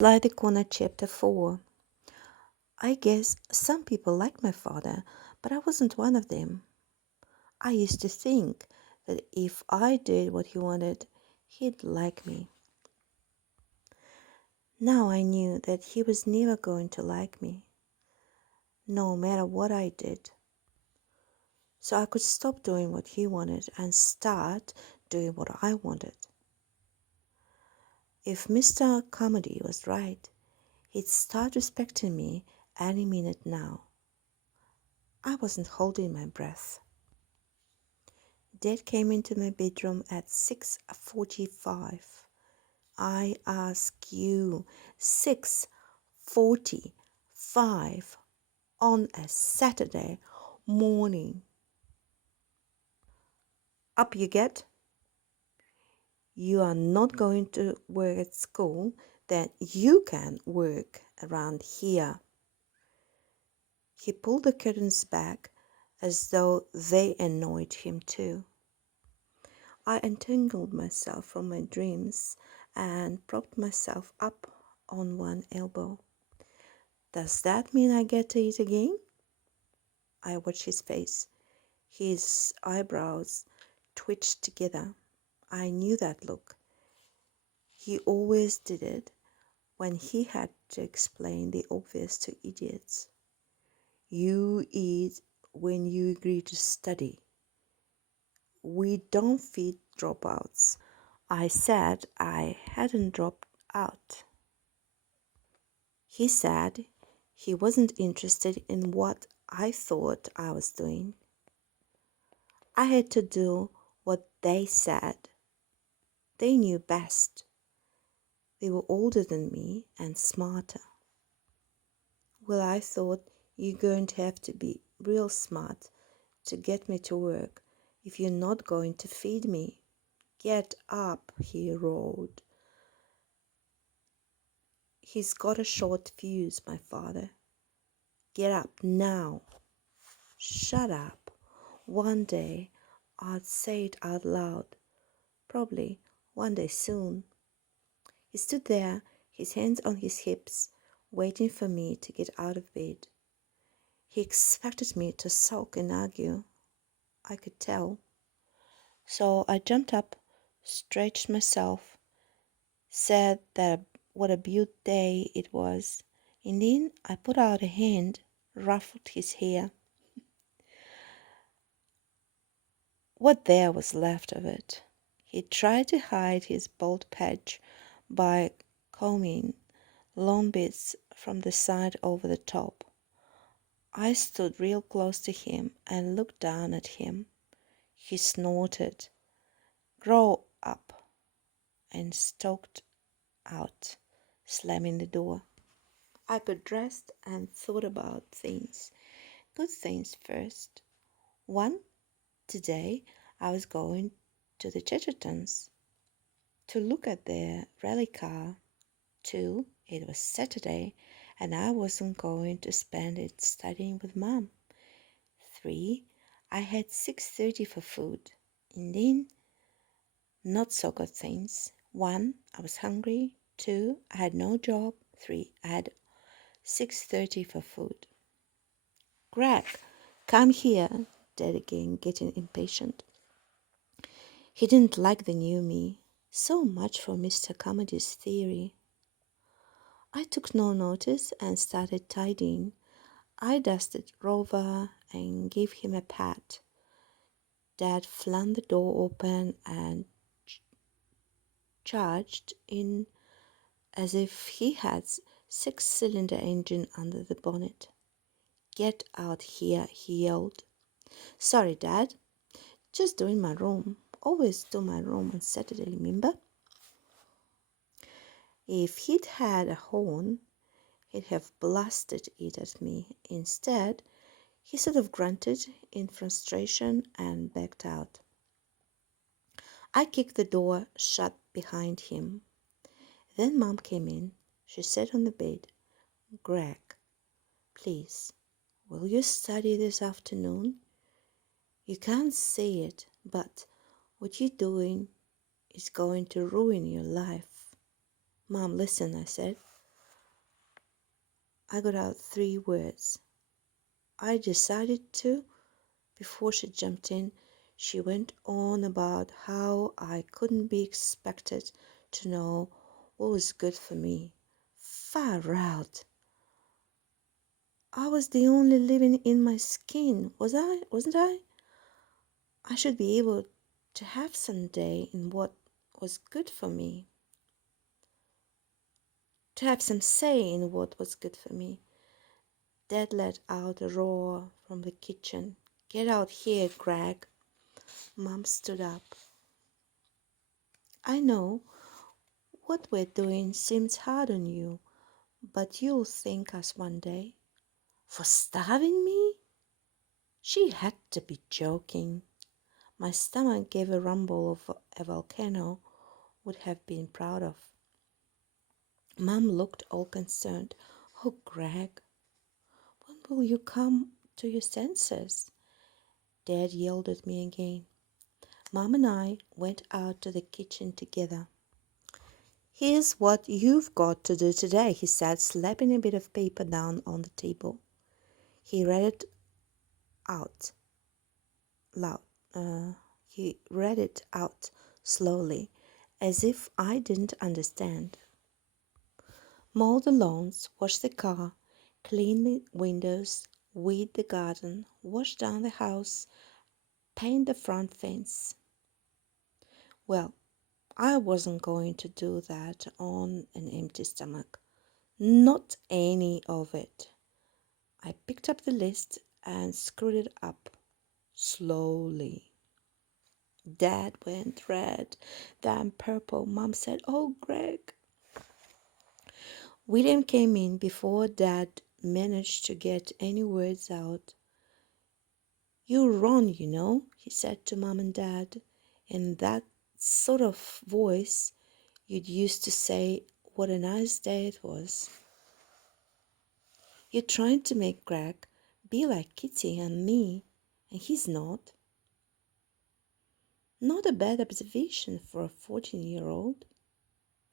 Slide the Corner Chapter 4. I guess some people like my father, but I wasn't one of them. I used to think that if I did what he wanted, he'd like me. Now I knew that he was never going to like me, no matter what I did. So I could stop doing what he wanted and start doing what I wanted. If Mr. Comedy was right, he'd start respecting me any minute now. I wasn't holding my breath. Dad came into my bedroom at 6:45. I ask you, 6:45 on a Saturday morning. Up you get. You are not going to work at school, then you can work around here. He pulled the curtains back as though they annoyed him too. I untangled myself from my dreams and propped myself up on one elbow. Does that mean I get to eat again? I watched his face. His eyebrows twitched together. I knew that look. He always did it when he had to explain the obvious to idiots. You eat when you agree to study. We don't feed dropouts. I said I hadn't dropped out. He said he wasn't interested in what I thought I was doing. I had to do what they said. They knew best. They were older than me and smarter. Well, I thought you're going to have to be real smart to get me to work if you're not going to feed me. Get up, he roared. He's got a short fuse, my father. Get up now. Shut up. One day I'd say it out loud. Probably one day soon. He stood there, his hands on his hips, waiting for me to get out of bed. He expected me to sulk and argue. I could tell. So I jumped up, stretched myself, said that what a beaut day it was, and then I put out a hand, ruffled his hair. What there was left of it. He tried to hide his bald patch by combing long bits from the side over the top. I stood real close to him and looked down at him. He snorted, "Grow up," and stalked out, slamming the door. I got dressed and thought about things. Good things first. One, today I was going to the Chechertons to look at their rally car. Two, it was Saturday and I wasn't going to spend it studying with Mom. Three, I had 6:30 for food. And then, not so good things. One, I was hungry. Two, I had no job. Three, I had 6:30 for food. Greg, come here, Dad again, getting impatient. He didn't like the new me. So much for Mr. Comedy's theory. I took no notice and started tidying. I dusted Rover and gave him a pat. Dad flung the door open and charged in as if he had six-cylinder engine under the bonnet. Get out here, he yelled. Sorry, Dad. Just doing my room. Always do my room on Saturday, remember? If he'd had a horn, he'd have blasted it at me. Instead, he sort of grunted in frustration and backed out. I kicked the door shut behind him. Then Mom came in. She sat on the bed. Greg, please, will you study this afternoon? You can't say it, but what you're doing is going to ruin your life. Mom, listen, I said. I got out 3 words. I decided to. Before she jumped in, she went on about how I couldn't be expected to know what was good for me. Far out. I was the only living in my skin, wasn't I? I should be able to have some day in what was good for me, to have some say in what was good for me. Dad let out a roar from the kitchen. Get out here, Greg. Mom stood up. I know what we're doing seems hard on you, but you'll thank us one day. For starving me? She had to be joking. My stomach gave a rumble of a volcano would have been proud of. Mom looked all concerned. Oh, Greg, when will you come to your senses? Dad yelled at me again. Mom and I went out to the kitchen together. Here's what you've got to do today, he said, slapping a bit of paper down on the table. He read it out loud. He read it out slowly, as if I didn't understand. Mow the lawns, wash the car, clean the windows, weed the garden, wash down the house, paint the front fence. Well, I wasn't going to do that on an empty stomach. Not any of it. I picked up the list and screwed it up slowly. Dad went red, then purple. Mom said, "Oh, Greg." William came in before Dad managed to get any words out. "You're wrong, you know," he said to Mom and Dad, in that sort of voice you'd used to say what a nice day it was. "You're trying to make Greg be like Kitty and me, and he's not." "Not a bad observation for a 14-year-old.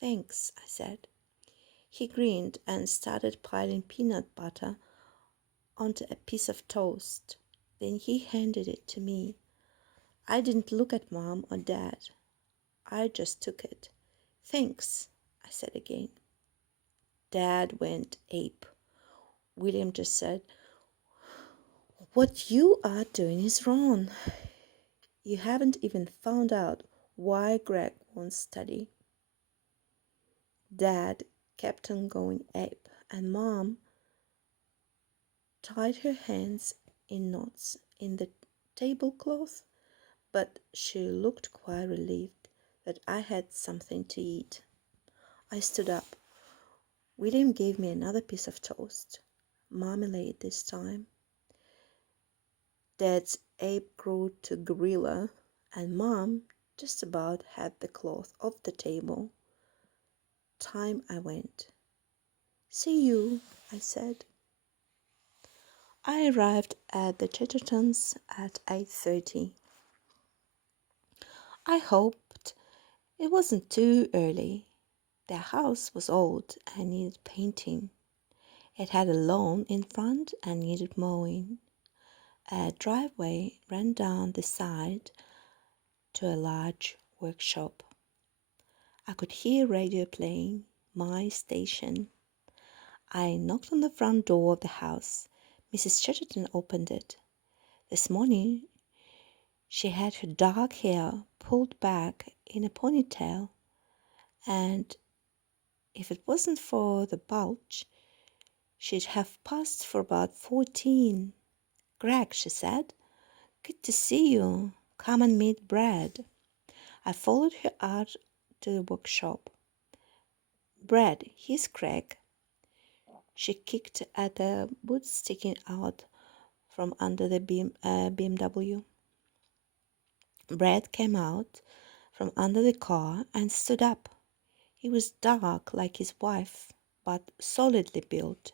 "Thanks," I said. He grinned and started piling peanut butter onto a piece of toast. Then he handed it to me. I didn't look at Mom or Dad. I just took it. "Thanks," I said again. Dad went ape. William just said, "What you are doing is wrong. You haven't even found out why Greg won't study." Dad kept on going ape, and Mom tied her hands in knots in the tablecloth, but she looked quite relieved that I had something to eat. I stood up. William gave me another piece of toast, marmalade this time. Dad's ape grew to gorilla, and Mom just about had the cloth off the table. Time I went. "See you," I said. I arrived at the Chattertons at 8:30. I hoped it wasn't too early. Their house was old and needed painting. It had a lawn in front and needed mowing. A driveway ran down the side to a large workshop. I could hear radio playing, my station. I knocked on the front door of the house. Mrs. Chatterton opened it. This morning she had her dark hair pulled back in a ponytail, and if it wasn't for the bulge, she'd have passed for about 14. "Greg," she said, "good to see you. Come and meet Brad." I followed her out to the workshop. "Brad, here's Greg." She kicked at the boot sticking out from under the BMW. Brad came out from under the car and stood up. He was dark like his wife, but solidly built,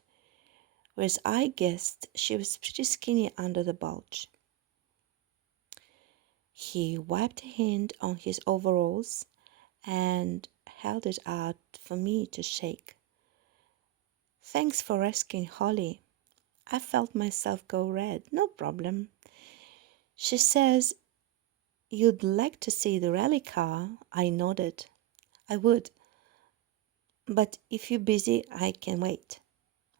whereas I guessed she was pretty skinny under the bulge. He wiped a hand on his overalls and held it out for me to shake. Thanks for asking, Holly. I felt myself go red. No problem. She says you'd like to see the rally car. I nodded. I would, but if you're busy, I can wait.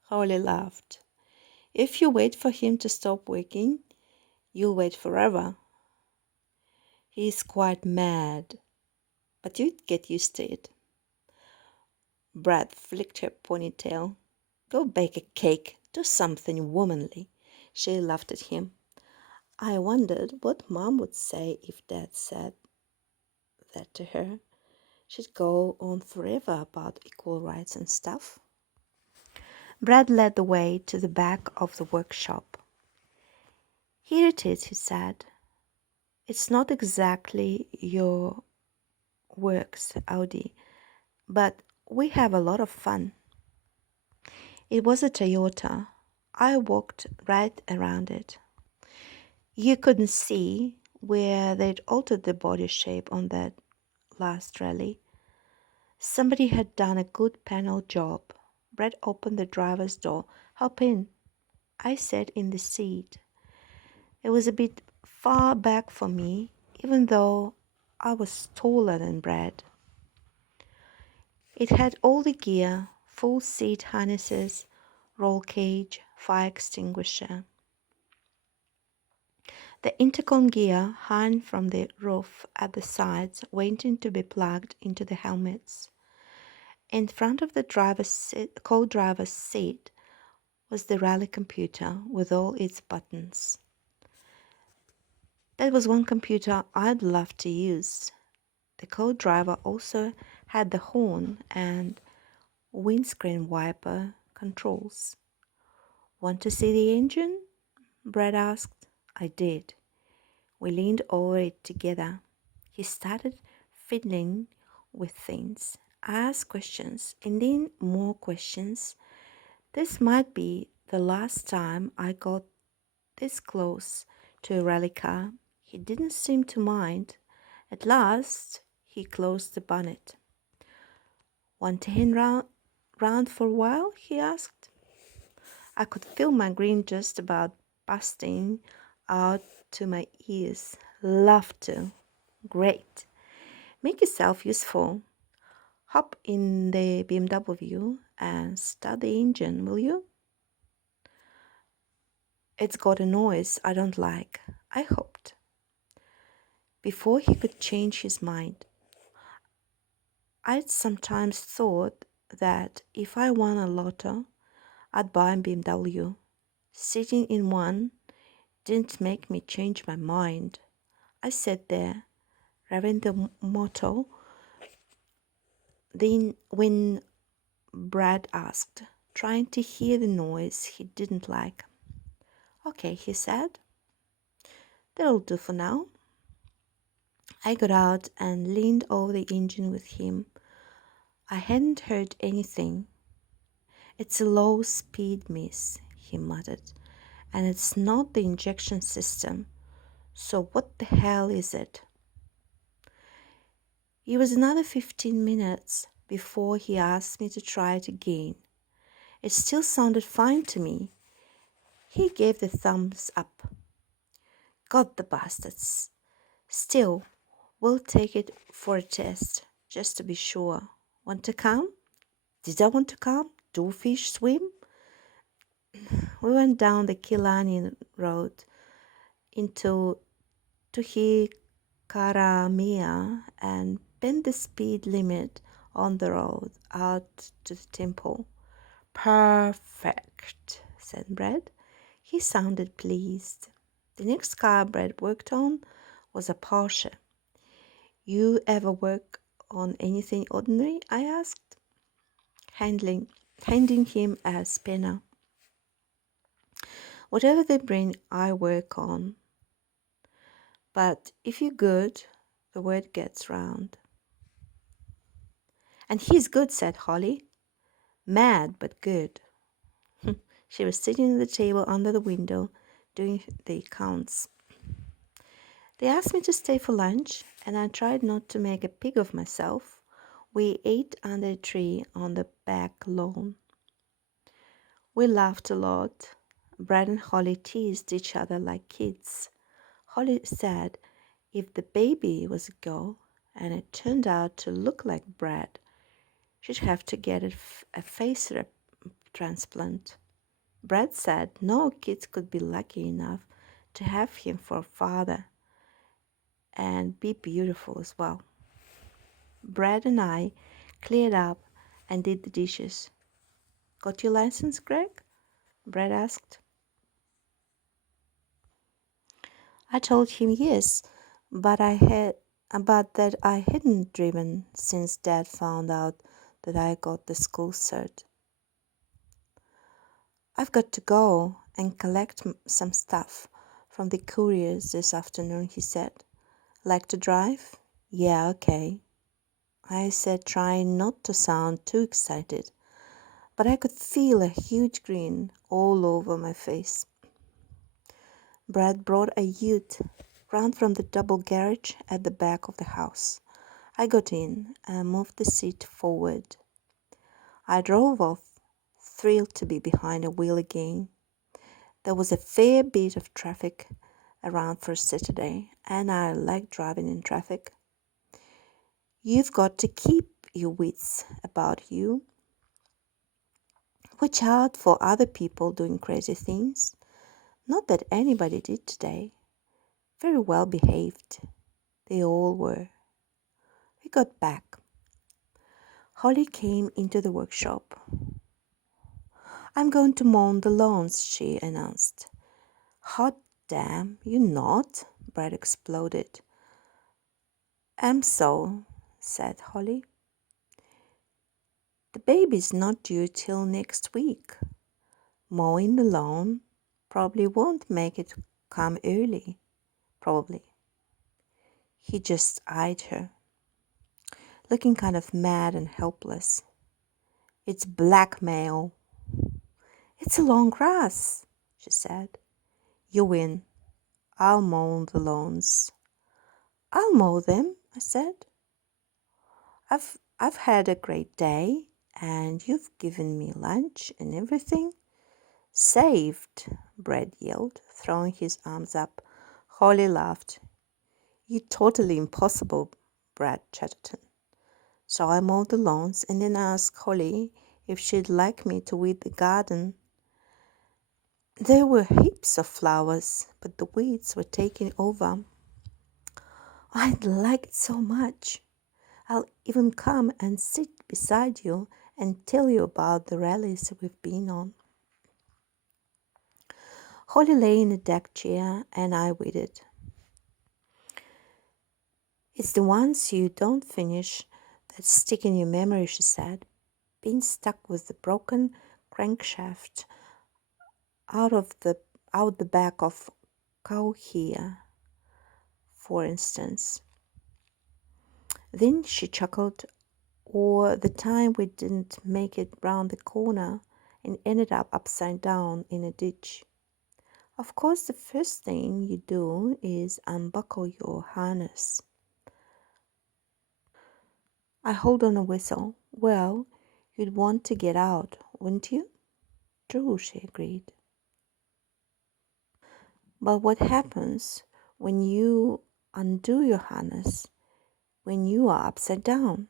Holly laughed. If you wait for him to stop working, you'll wait forever. He's quite mad, but you'd get used to it. Brad flicked her ponytail. Go bake a cake. Do something womanly. She laughed at him. I wondered what Mom would say if Dad said that to her. She'd go on forever about equal rights and stuff. Brad led the way to the back of the workshop. Here it is, he said. It's not exactly your works, Audi, but we have a lot of fun. It was a Toyota. I walked right around it. You couldn't see where they'd altered the body shape on that last rally. Somebody had done a good panel job. Brad opened the driver's door. Hop in. I sat in the seat. It was a bit far back for me, even though I was taller than Brad. It had all the gear, full seat harnesses, roll cage, fire extinguisher. The intercom gear hung from the roof at the sides, waiting to be plugged into the helmets. In front of the co-driver's seat was the rally computer with all its buttons. That was one computer I'd love to use. The co-driver also had the horn and windscreen wiper controls. Want to see the engine? Brad asked. I did. We leaned over it together. He started fiddling with things. I asked questions and then more questions. This might be the last time I got this close to a rally car. He didn't seem to mind. At last, he closed the bonnet. Want to hang round for a while? He asked. I could feel my grin just about busting out to my ears. Love to. Great. Make yourself useful. Hop in the BMW and start the engine, will you? It's got a noise I don't like. I hoped. Before he could change his mind, I'd sometimes thought that if I won a lotto, I'd buy a BMW. Sitting in one didn't make me change my mind. I sat there, revving the motor. Then, when Brad asked, trying to hear the noise he didn't like. Okay, he said. That'll do for now. I got out and leaned over the engine with him. I hadn't heard anything. It's a low speed, miss, he muttered, and it's not the injection system. So what the hell is it? It was another 15 minutes before he asked me to try it again. It still sounded fine to me. He gave the thumbs up. Got the bastards. Still, we'll take it for a test, just to be sure. Want to come? Did I want to come? Do fish swim? We went down the Killarney Road into Tuhikaramea and bent the speed limit on the road out to the temple. Perfect, said Brad. He sounded pleased. The next car Brad worked on was a Porsche. You ever work on anything ordinary? I asked, handing him a spanner. Whatever they bring, I work on. But if you're good, the word gets round. And he's good, said Holly. Mad, but good. She was sitting at the table under the window, doing the accounts. They asked me to stay for lunch, and I tried not to make a pig of myself. We ate under a tree on the back lawn. We laughed a lot. Brad and Holly teased each other like kids. Holly said if the baby was a girl and it turned out to look like Brad, she'd have to get a face transplant. Brad said no kids could be lucky enough to have him for a father and be beautiful as well. Brad and I cleared up and did the dishes. Got your license, Greg? Brad asked. I told him yes, but that I hadn't driven since Dad found out that I got the school cert. I've got to go and collect some stuff from the couriers this afternoon, he said. Like to drive? Yeah, okay. I said, trying not to sound too excited, but I could feel a huge grin all over my face. Brad brought a ute round from the double garage at the back of the house. I got in and moved the seat forward. I drove off, thrilled to be behind a wheel again. There was a fair bit of traffic around for Saturday, and I like driving in traffic. You've got to keep your wits about you. Watch out for other people doing crazy things. Not that anybody did today. Very well behaved. They all were. We got back. Holly came into the workshop. I'm going to mow the lawns, she announced. Hot damn, you not? Brad exploded. Am so, said Holly. The baby's not due till next week. Mowing the lawn probably won't make it come early. Probably. He just eyed her, looking kind of mad and helpless. It's blackmail. It's a long grass, she said. You win. I'll mow the lawns. I'll mow them, I said. I've had a great day, and you've given me lunch and everything. Saved, Brad yelled, throwing his arms up. Holly laughed. You're totally impossible, Brad Chatterton. So I mowed the lawns and then asked Holly if she'd like me to weed the garden. There were heaps of flowers, but the weeds were taking over. I'd like it so much. I'll even come and sit beside you and tell you about the rallies we've been on. Holly lay in a deck chair and I waited. It's the ones you don't finish that stick in your memory, she said. Being stuck with the broken crankshaft out the back of cow here, for instance. Then she chuckled, or the time we didn't make it round the corner and ended up upside down in a ditch. Of course, the first thing you do is unbuckle your harness. I hold on a whistle. Well, you'd want to get out, wouldn't you? True, she agreed. But what happens when you undo your harness when you are upside down?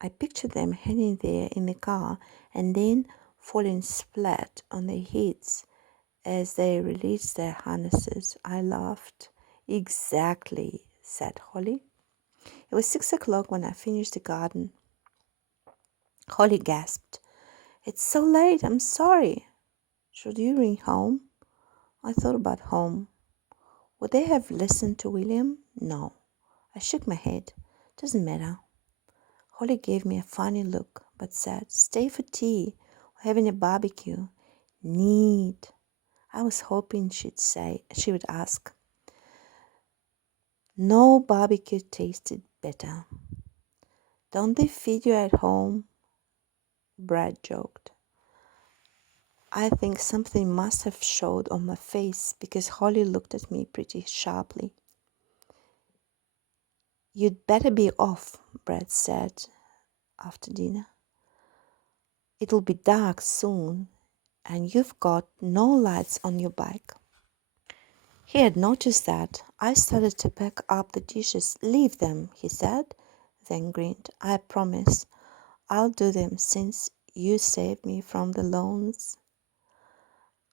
I picture them hanging there in the car and then falling flat on their heads as they released their harnesses. I laughed. Exactly, said Holly. It was 6 o'clock when I finished the garden. Holly gasped. It's so late, I'm sorry. Should you ring home? I thought about home. Would they have listened to William? No. I shook my head. Doesn't matter. Holly gave me a funny look, but said, Stay for tea. We're having a barbecue. Neat. I was hoping she would ask. No barbecue tasted better. Don't they feed you at home? Brad joked. I think something must have showed on my face because Holly looked at me pretty sharply. You'd better be off, Brad said after dinner. It'll be dark soon, and you've got no lights on your bike. He had noticed that. I started to pick up the dishes. Leave them, he said, then grinned. I promise I'll do them since you saved me from the loans.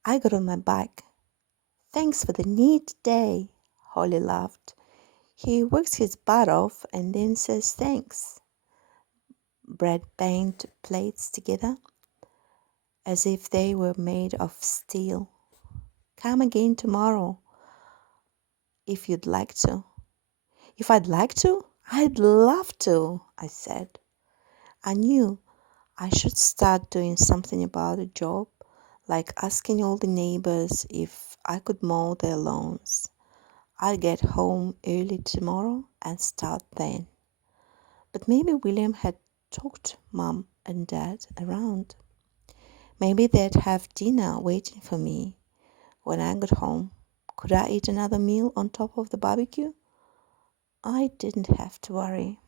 I got on my bike. Thanks for the neat day, Holly laughed. He works his butt off and then says thanks. Brad banged plates together as if they were made of steel. Come again tomorrow if you'd like to. If I'd like to? I'd love to, I said. I knew I should start doing something about the job, like asking all the neighbors if I could mow their lawns. I'll get home early tomorrow and start then. But maybe William had talked Mom and Dad around. Maybe they'd have dinner waiting for me when I got home. Could I eat another meal on top of the barbecue? I didn't have to worry.